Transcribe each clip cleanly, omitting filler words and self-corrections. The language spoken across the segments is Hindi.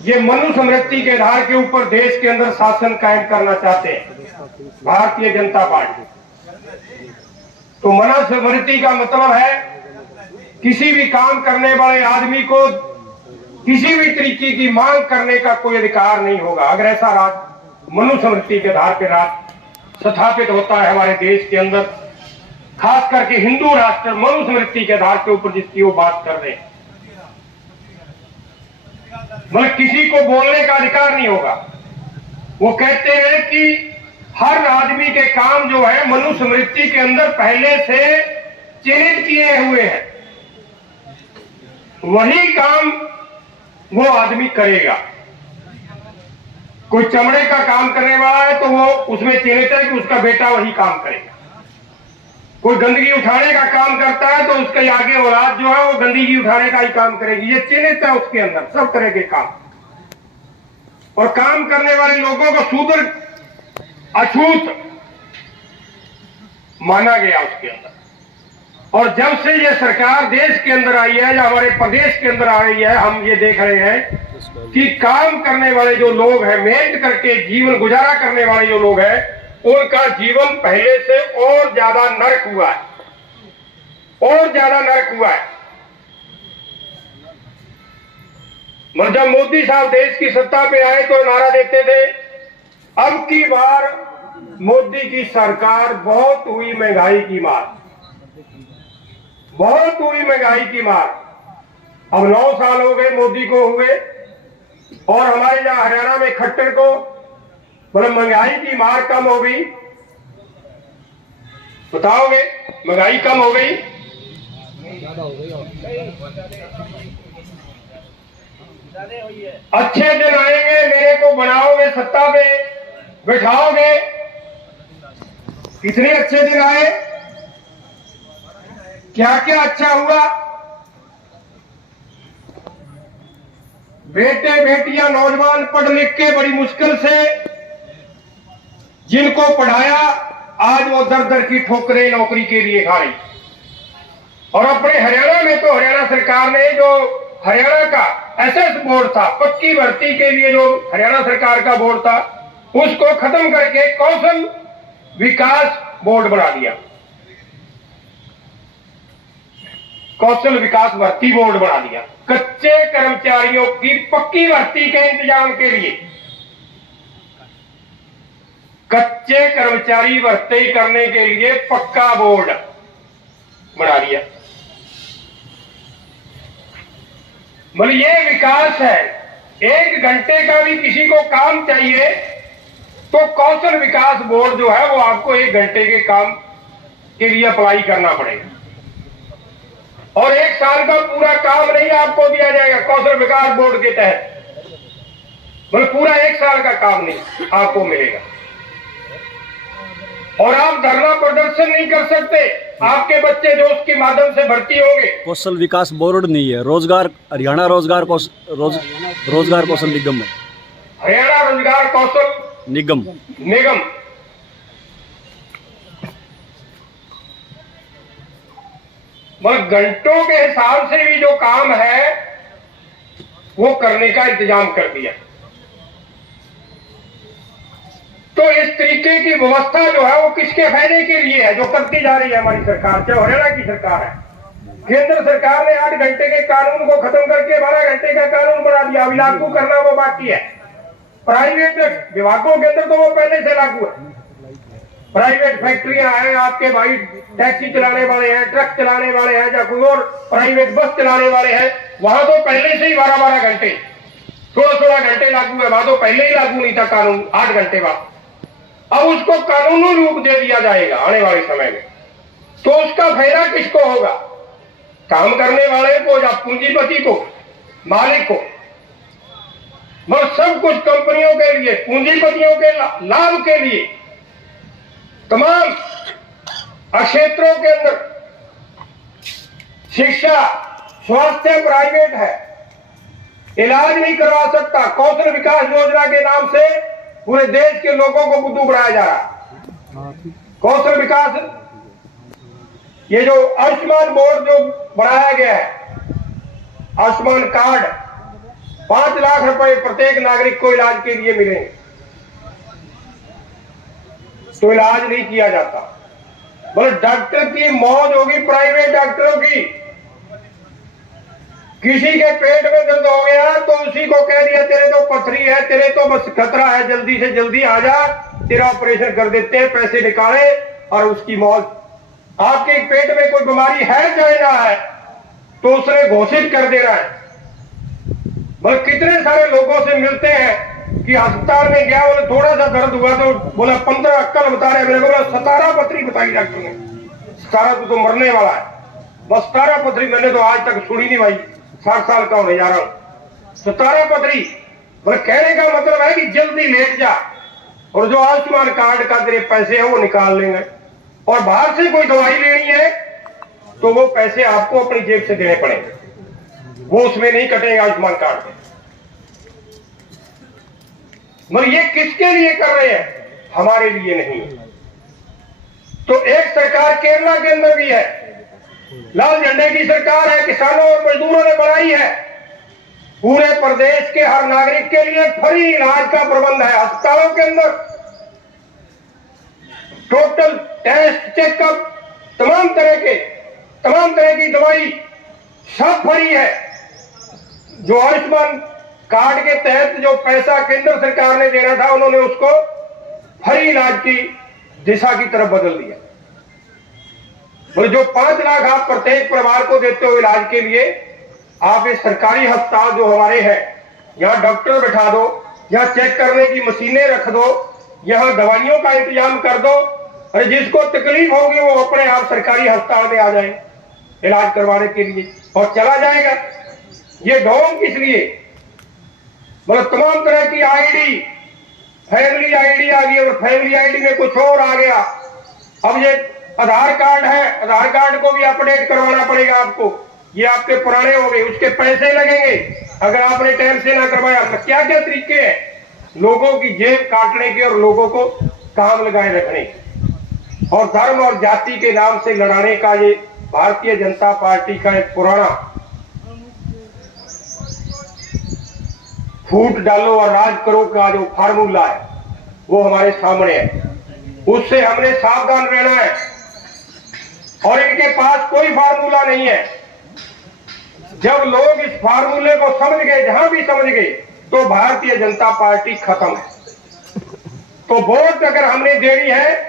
ये मनुस्मृति के आधार के ऊपर देश के अंदर शासन कायम करना चाहते हैं भारतीय जनता पार्टी। तो मनुस्मृति का मतलब है किसी भी काम करने वाले आदमी को किसी भी तरीके की मांग करने का कोई अधिकार नहीं होगा अगर ऐसा राज मनुस्मृति के आधार पर राज स्थापित होता है हमारे देश के अंदर, खास करके हिंदू राष्ट्र मनुस्मृति के आधार के ऊपर जिसकी वो बात कर रहे हैं। मतलब किसी को बोलने का अधिकार नहीं होगा। वो कहते हैं कि हर आदमी के काम जो है मनुस्मृति के अंदर पहले से चिन्हित किए हुए हैं, वही काम वो आदमी करेगा। कोई चमड़े का काम करने वाला है तो वो उसमें चिन्हित है कि उसका बेटा वही काम करेगा। कोई गंदगी उठाने का काम करता है तो उसके आगे औलाद जो है वो गंदगी उठाने का ही काम करेगी। ये चिन्हित है उसके अंदर सब तरह के काम। और काम करने वाले लोगों को शूद्र अछूत माना गया उसके अंदर। और जब से ये सरकार देश के अंदर आई है या हमारे प्रदेश के अंदर आ रही है, हम ये देख रहे हैं कि काम करने वाले जो लोग हैं, मेहनत करके जीवन गुजारा करने वाले जो लोग हैं, उनका जीवन पहले से और ज्यादा नरक हुआ है, और ज्यादा नरक हुआ है। मतलब जब मोदी साहब देश की सत्ता पे आए तो नारा देते थे अब की बार मोदी की सरकार बहुत हुई महंगाई की मार, बहुत हुई महंगाई की मार। अब 9 साल हो गए मोदी को हुए और हमारे यहां हरियाणा में खट्टर को मतलब महंगाई की मार कम हो गई। बताओगे महंगाई कम हो गई? अच्छे दिन आएंगे, मेरे को बनाओगे, सत्ता पे बैठाओगे। कितने अच्छे दिन आए, क्या क्या अच्छा हुआ। बेटे बेटियां नौजवान पढ़ लिख के बड़ी मुश्किल से जिनको पढ़ाया आज वो दर दर की ठोकरें नौकरी के लिए खा रही। और अपने हरियाणा में तो हरियाणा सरकार ने जो हरियाणा का एसएस बोर्ड था, पक्की भर्ती के लिए जो हरियाणा सरकार का बोर्ड था, उसको खत्म करके कौशल विकास बोर्ड बना दिया। कौशल विकास भर्ती बोर्ड बना दिया कच्चे कर्मचारियों की पक्की भर्ती के इंतजाम के लिए। कच्चे कर्मचारी भर्ती करने के लिए पक्का बोर्ड बना दिया। मतलब ये विकास है। 1 घंटे का भी किसी को काम चाहिए तो कौशल विकास बोर्ड जो है वो आपको 1 घंटे के काम के लिए अप्लाई करना पड़ेगा। और 1 साल का पूरा काम नहीं आपको दिया जाएगा कौशल विकास बोर्ड के तहत। मतलब पूरा 1 साल का काम नहीं आपको मिलेगा। और आप धरना प्रदर्शन नहीं कर सकते। आपके बच्चे जो उसके माध्यम से भर्ती होंगे। कौशल विकास बोर्ड नहीं है, रोजगार हरियाणा रोजगार कौशल निगम है। हरियाणा रोजगार कौशल निगम मतलब घंटों के हिसाब से भी जो काम है वो करने का इंतजाम कर दिया। तो इस तरीके की व्यवस्था जो है वो किसके फायदे के लिए है जो करती जा रही है हमारी सरकार, चाहे हरियाणा की सरकार है। केंद्र सरकार ने 8 घंटे के कानून को खत्म करके 12 घंटे का कानून बना दिया। अभी लागू करना वो बाकी है। प्राइवेट विभागों के अंदर तो वो पहले से लागू है। प्राइवेट फैक्ट्रियां हैं, आपके भाई टैक्सी चलाने वाले हैं, ट्रक चलाने वाले हैं, या कोई और प्राइवेट बस चलाने वाले हैं, वहां तो पहले से ही 12-12 घंटे 16-16 घंटे लागू है। वहां तो पहले ही लागू नहीं था कानून 8 घंटे बाद। अब उसको कानूनी रूप दे दिया जाएगा आने वाले समय में। तो उसका फायदा किसको होगा? काम करने वाले को या पूंजीपति को, मालिक को। बस सब कुछ कंपनियों के लिए, पूंजीपतियों के लाभ के लिए तमाम क्षेत्रों के अंदर शिक्षा, स्वास्थ्य प्राइवेट है, इलाज नहीं करवा सकता। कौशल विकास योजना के नाम से पूरे देश के लोगों को बुद्धू बढ़ाया जा रहा है। कौशल विकास, ये जो आयुष्मान बोर्ड जो बढ़ाया गया है, आयुष्मान कार्ड, 5 लाख रुपए प्रत्येक नागरिक को इलाज के लिए मिलेंगे, तो इलाज नहीं किया जाता। बोले डॉक्टर की मौज होगी प्राइवेट डॉक्टरों की। किसी के पेट में दर्द हो गया तो उसी को कह दिया तेरे तो पथरी है, तेरे तो बस खतरा है, जल्दी से जल्दी आ जा, तेरा ऑपरेशन कर देते हैं, पैसे निकाले और उसकी मौज। आपके पेट में कोई बीमारी है चाहे ना है तो उसने घोषित कर देना है। बल्कि कितने सारे लोगों से मिलते हैं कि अस्पताल में गया, बोले थोड़ा सा दर्द हुआ तो बोला 15 अक्कल बता रहे, मेरे को बोला 17 पथरी बताई डॉक्टर ने। 17 तो मरने वाला है, बस 17 पथरी मैंने तो आज तक सुनी नहीं भाई, 60 साल का होने जा रहा हूं। 17 पथरी, बोले कहने का मतलब है कि जल्दी लेट जा और जो आयुष्मान कार्ड का तेरे पैसे है वो निकाल लेंगे, और बाहर से कोई दवाई लेनी है तो वो पैसे आपको अपनी जेब से देने पड़ेंगे, वो उसमें नहीं कटेंगे आयुष्मान कार्ड में। मगर ये किसके लिए कर रहे हैं? हमारे लिए नहीं है। तो एक सरकार केरला के अंदर भी है, लाल झंडे की सरकार है, किसानों और मजदूरों ने बनाई है। पूरे प्रदेश के हर नागरिक के लिए फ्री इलाज का प्रबंध है। अस्पतालों के अंदर टोटल टेस्ट, चेकअप, तमाम तरह की दवाई सब फ्री है। जो आयुष्मान कार्ड के तहत जो पैसा केंद्र सरकार ने देना था, उन्होंने उसको फ्री इलाज की दिशा की तरफ बदल दिया। और जो 5 लाख आप प्रत्येक परिवार को देते हो इलाज के लिए, आप इस सरकारी अस्पताल जो हमारे हैं, यहाँ डॉक्टर बैठा दो, यहाँ चेक करने की मशीनें रख दो, यहाँ दवाइयों का इंतजाम कर दो, और जिसको तकलीफ होगी वो अपने आप सरकारी अस्पताल में आ जाए इलाज करवाने के लिए और चला जाएगा। ये ढोंग किस लिए? मतलब तमाम तरह की आईडी, फैमिली आईडी आ गई और फैमिली आईडी में कुछ और आ गया। अब ये आधार कार्ड है, आधार कार्ड को भी अपडेट करवाना पड़ेगा आपको, ये आपके पुराने हो गए, उसके पैसे लगेंगे अगर आपने टाइम से ना करवाया। तो क्या क्या तरीके हैं लोगों की जेब काटने के और लोगों को काम लगाए रखने के, और धर्म और जाति के नाम से लड़ाने का ये भारतीय जनता पार्टी का एक पुराना फूट डालो और राज करो का जो फार्मूला है वो हमारे सामने है। उससे हमने सावधान रहना है, और इनके पास कोई फार्मूला नहीं है। जब लोग इस फार्मूले को समझ गए, जहां भी समझ गए, तो भारतीय जनता पार्टी खत्म है। तो वोट अगर हमने देनी है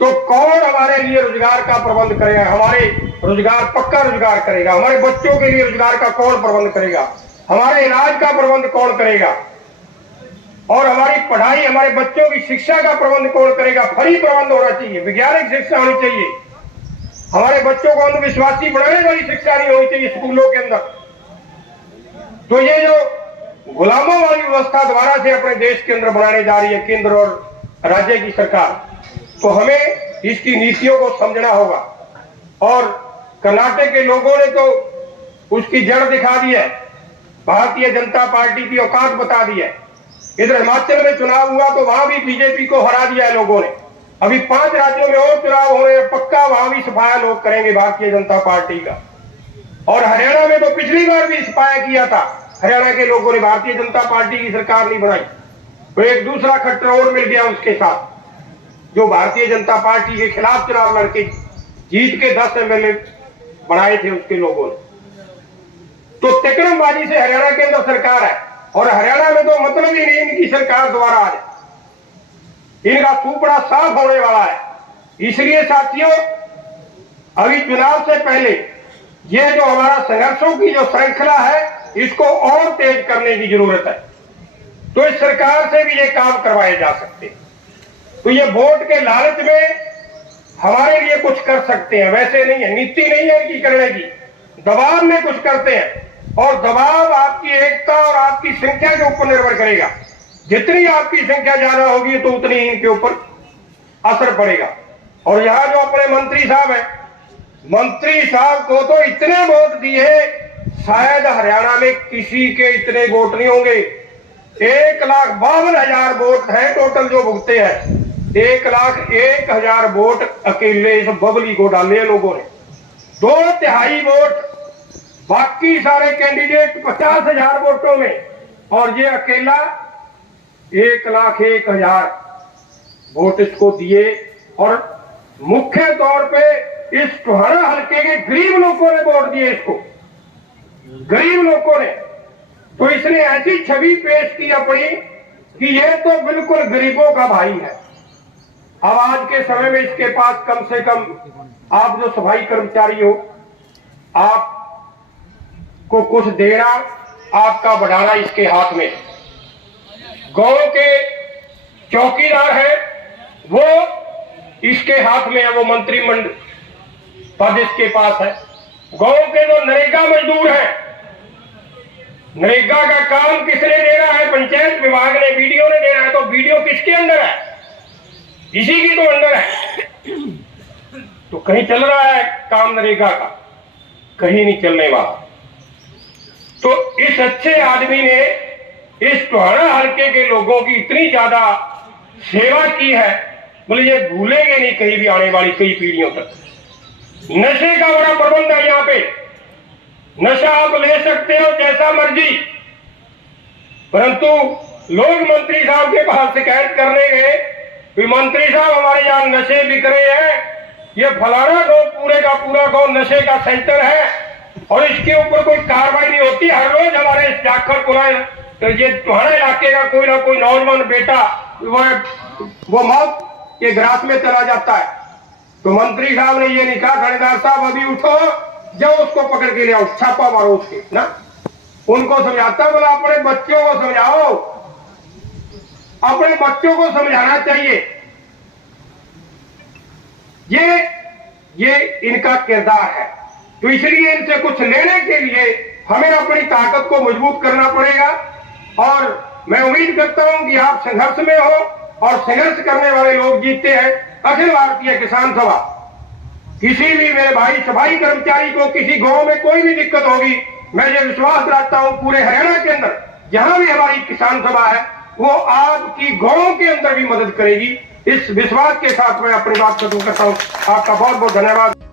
तो कौन हमारे लिए रोजगार का प्रबंध करेगा? हमारे रोजगार, पक्का रोजगार करेगा? हमारे बच्चों के लिए रोजगार का कौन प्रबंध करेगा? हमारे इलाज का प्रबंध कौन करेगा? और हमारी पढ़ाई, हमारे बच्चों की शिक्षा का प्रबंध कौन करेगा? फ्री प्रबंध होना चाहिए, वैज्ञानिक शिक्षा होनी चाहिए। हमारे बच्चों को अंधविश्वासी बनाने वाली शिक्षा नहीं होनी चाहिए स्कूलों के अंदर। तो ये जो गुलामों वाली व्यवस्था दोबारा से अपने देश के अंदर बनाने जा रही है केंद्र और राज्य की सरकार, तो हमें इसकी नीतियों को समझना होगा। और कर्नाटक के लोगों ने तो उसकी जड़ दिखा दी है, भारतीय जनता पार्टी की औकात बता दी है। इधर हिमाचल में चुनाव हुआ तो वहां भी बीजेपी को हरा दिया है लोगों ने। अभी 5 राज्यों में और चुनाव हो रहे हैं, पक्का वहां भी सफाया लोग करेंगे भारतीय जनता पार्टी का। और हरियाणा में तो पिछली बार भी सफाया किया था, हरियाणा के लोगों ने, भारतीय जनता पार्टी की सरकार नहीं बनाई। तो एक दूसरा खट्टर और मिल गया उसके साथ, जो भारतीय जनता पार्टी के खिलाफ चुनाव लड़के जीत के 10 एमएलए बनाए थे उसके लोगों ने। तो तिकड़मबाजी से हरियाणा के अंदर सरकार है, और हरियाणा में तो मतलब ही नहीं इनकी सरकार द्वारा आज इनका सुपड़ा साफ होने वाला है। इसलिए साथियों, अभी चुनाव से पहले ये जो हमारा संघर्षों की जो श्रृंखला है, इसको और तेज करने की जरूरत है। तो इस सरकार से भी ये काम करवाए जा सकते हैं। तो ये वोट के लालच में हमारे लिए कुछ कर सकते हैं, वैसे नहीं है, नीति नहीं है इनकी करने की, दबाव में कुछ करते हैं। और दबाव आपकी एकता और आपकी संख्या के ऊपर निर्भर करेगा। जितनी आपकी संख्या ज्यादा होगी तो उतनी इनके ऊपर असर पड़ेगा। और यहां जो अपने मंत्री साहब हैं, मंत्री साहब को तो इतने वोट दिए, शायद हरियाणा में किसी के इतने वोट नहीं होंगे। 1,52,000 वोट है टोटल जो भुगते हैं। 1,01,000 वोट अकेले इस बबली को डाले लोगों ने। 2/3 वोट बाकी सारे कैंडिडेट 50,000 वोटों में और ये अकेला 1,01,000 वोट इसको दिए। और मुख्य तौर पे इस टोहाना हल्के के गरीब लोगों ने वोट दिए इसको, गरीब लोगों ने। तो इसने ऐसी छवि पेश की अपनी कि ये तो बिल्कुल गरीबों का भाई है। अब आज के समय में इसके पास कम से कम, आप जो सफाई कर्मचारी हो, आपको कुछ देना, आपका बढ़ाना इसके हाथ में। गांव के चौकीदार है वो इसके हाथ में है, वो मंत्रिमंडल पद इसके पास है। गांव के जो नरेगा मजदूर हैं, नरेगा का काम किसने देना है? पंचायत विभाग ने, बीडीओ ने देना है। तो बीडीओ किसके अंदर है? इसी की तो अंदर है। तो कहीं चल रहा है काम नरेगा का? कहीं नहीं चलने वाला। तो इस अच्छे आदमी ने इस टोहाना हल्के के लोगों की इतनी ज्यादा सेवा की है, बोले ये भूलेंगे नहीं कहीं भी आने वाली कई पीढ़ियों तक। नशे का बड़ा प्रबंध है यहाँ पे, नशा आप ले सकते हो जैसा मर्जी, परंतु लोग मंत्री साहब के पास शिकायत करने गए कि मंत्री साहब हमारे यहाँ नशे बिक रहे हैं, ये फलाना गांव पूरे का पूरा गांव नशे का सेंटर है और इसके ऊपर कोई कार्रवाई नहीं होती। हर रोज हमारे जाखर पुराने तो ये टोहाना इलाके का कोई ना कोई नौजवान बेटा वो मौत के ग्रास में चला जाता है। तो मंत्री साहब ने ये नहीं कहा थानेदार साहब अभी उठो, जाओ उसको पकड़ के ले आओ, छापा मारो उसके ना। उनको समझाता बोला अपने बच्चों को समझाओ, अपने बच्चों को समझाना चाहिए। ये इनका किरदार है। तो इसलिए इनसे कुछ लेने के लिए हमें अपनी ताकत को मजबूत करना पड़ेगा। और मैं उम्मीद करता हूं कि आप संघर्ष में हो और संघर्ष करने वाले लोग जीतते हैं। अखिल भारतीय किसान सभा किसी भी मेरे भाई सफाई कर्मचारी को किसी गांव में कोई भी दिक्कत होगी, मैं ये विश्वास रखता हूं पूरे हरियाणा के अंदर जहां भी हमारी किसान सभा है वो आपकी गांव के अंदर भी मदद करेगी। इस विश्वास के साथ मैं अपनी बात खत्म करता हूं। आपका बहुत बहुत धन्यवाद।